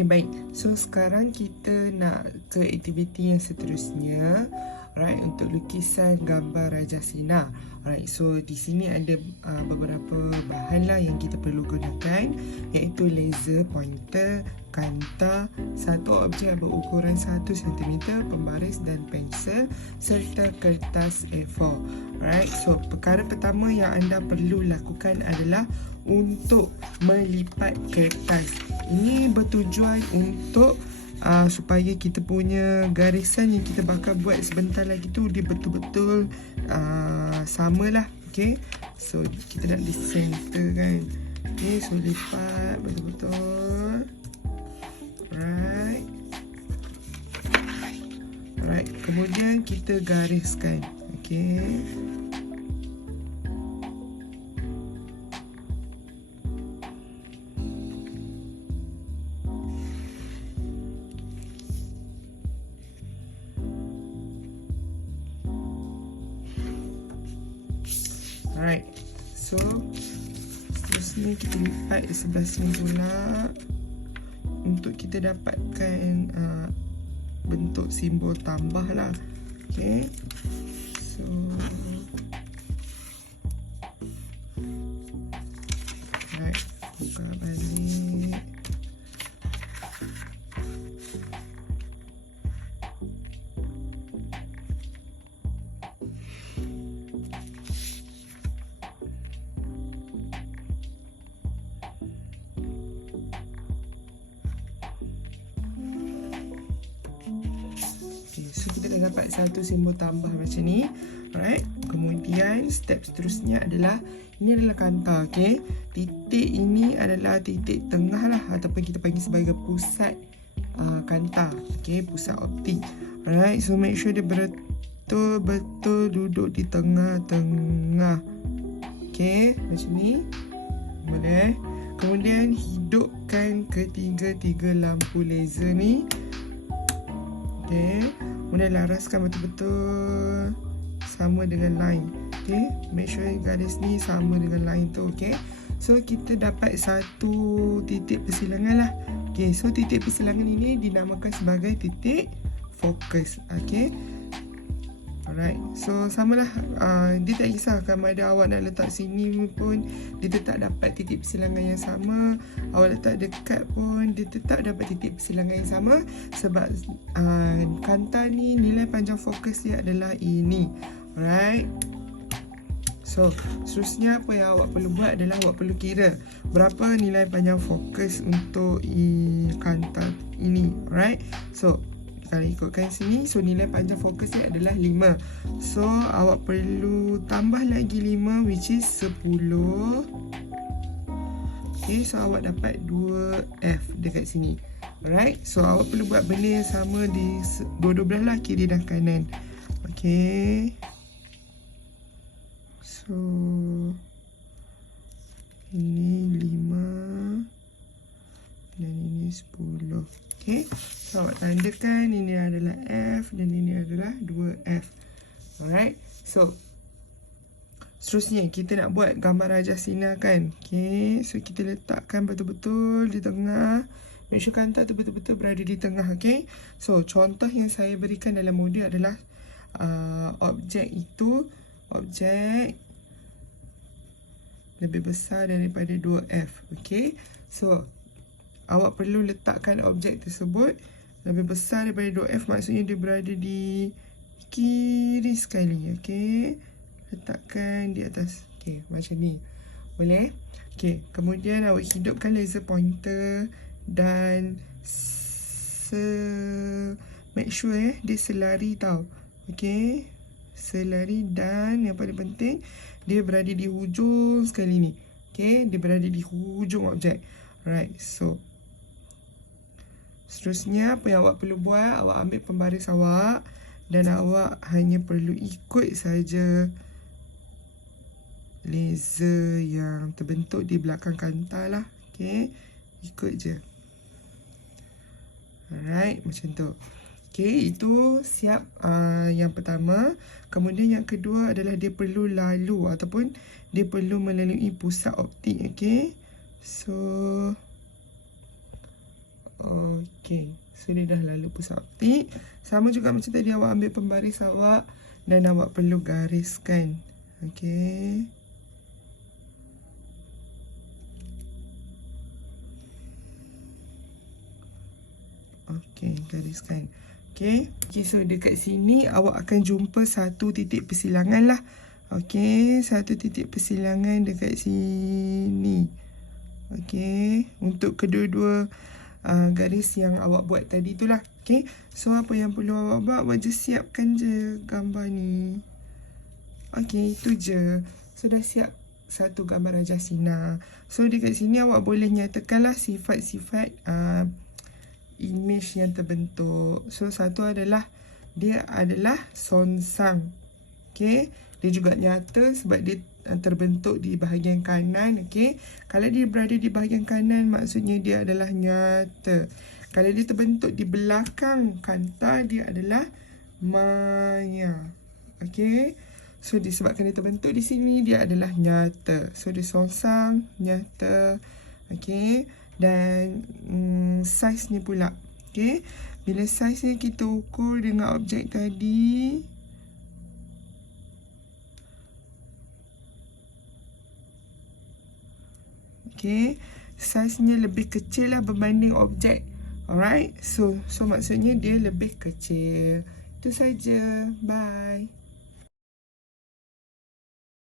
Okay, baik. So, sekarang kita nak ke aktiviti yang seterusnya. Alright, untuk lukisan gambar Raja Sina. Alright, so di sini ada uh, beberapa bahan lah yang kita perlu gunakan iaitu laser pointer, kanta, satu objek berukuran 1 cm, pembaris dan pensel serta kertas A4. Alright, so perkara pertama yang anda perlu lakukan adalah untuk melipat kertas. Ini bertujuan untuk uh, supaya kita punya garisan yang kita bakal buat sebentar lagi tu dia betul-betul uh, sama lah okay so kita nak di center kan? Okay so lipat betul-betul. Right right kemudian kita gariskan okay Alright. So seterusnya kita lipat di sebelah sini pula untuk kita dapatkan uh, bentuk simbol tambah lah. Okay. So Alright, buka balik. Dapat satu simbol tambah macam ni. Alright. Kemudian step seterusnya adalah ini adalah kanta, okay. Titik ini adalah titik tengah lah ataupun kita panggil sebagai pusat uh, kanta, okay, pusat optik. Alright, so make sure dia betul-betul duduk di tengah-tengah. Okay, macam ni. Boleh. Kemudian hidupkan ketiga-tiga lampu laser ni. Okay. Kemudian laraskan betul-betul sama dengan line. Okay. Make sure garis ni sama dengan line tu. Okay. So kita dapat satu titik persilangan lah. Okay. So titik persilangan ini dinamakan sebagai titik fokus. Okay. Alright, so samalah uh, Dia tak kisah sama ada awak nak letak sini pun Dia tetap dapat titik persilangan yang sama. Awak letak dekat pun Dia tetap dapat titik persilangan yang sama. Sebab uh, kanta ni nilai panjang fokus dia adalah ini. Alright. So, seterusnya apa yang awak perlu buat adalah awak perlu kira Berapa nilai panjang fokus untuk i, kanta ini. Alright. So, kalau ikutkan sini. So nilai panjang fokus dia adalah 5 so awak perlu tambah lagi 5 which is 10 Okay, so awak dapat 2F dekat sini. Alright, so awak perlu buat benda yang sama di dua-dua belah lah. Kiri dan kanan. Okay. So Ini 5 Dan ini 10 Okay. So, tandakan ini adalah F dan ini adalah 2F. Alright. So, seterusnya kita nak buat gambar Raja Sina kan. Okay. So, kita letakkan betul-betul di tengah. Make sure kanta tu betul-betul berada di tengah. Okay. So, contoh yang saya berikan dalam modul adalah uh, objek itu. Objek lebih besar daripada 2F. Okay. So, awak perlu letakkan objek tersebut lebih besar daripada 2F maksudnya dia berada di kiri sekali okey? Letakkan di atas. Okey macam ni. Boleh? Okey kemudian awak hidupkan laser pointer dan se make sure eh dia selari tau okey? Selari dan yang paling penting dia berada di hujung sekali ni okey? Dia berada di hujung objek. Right so Seterusnya apa yang awak perlu buat Awak ambil pembaris awak Dan awak hanya perlu ikut saja Laser yang terbentuk di belakang kanta lah. Okay Ikut je. Alright macam tu. Okay itu siap uh, yang pertama. Kemudian yang kedua adalah dia perlu lalu Ataupun dia perlu melalui pusat optik Okay So Okay. So dia dah lalu pusat optik. Sama juga macam tadi awak ambil pembaris awak dan awak perlu gariskan. Okay. Okay, gariskan. Okay. Okay, so dekat sini awak akan jumpa satu titik persilangan lah. Okay, satu titik persilangan dekat sini. Okay, untuk kedua-dua uh, garis yang awak buat tadi tu lah. Okay, so apa yang perlu awak buat, awak just siapkan je gambar ni. Okay, itu je. So, dah siap satu gambar Raja Sina. So, dekat sini awak boleh nyatakanlah sifat-sifat uh, image yang terbentuk. So, satu adalah dia adalah sonsang. Okay, dia juga nyata sebab dia terbentuk di bahagian kanan. Okay, kalau dia berada di bahagian kanan, maksudnya dia adalah nyata. Kalau dia terbentuk di belakang kanta, dia adalah maya. Okay, So disebabkan dia terbentuk di sini dia adalah nyata. So dia songsang nyata. Okey. Dan mm, saiz ni pula. Okey. Bila saiz ni kita ukur dengan objek tadi. Okey. Saiznya lebih kecil lah berbanding objek. Alright. So so maksudnya dia lebih kecil. Itu saja. Bye.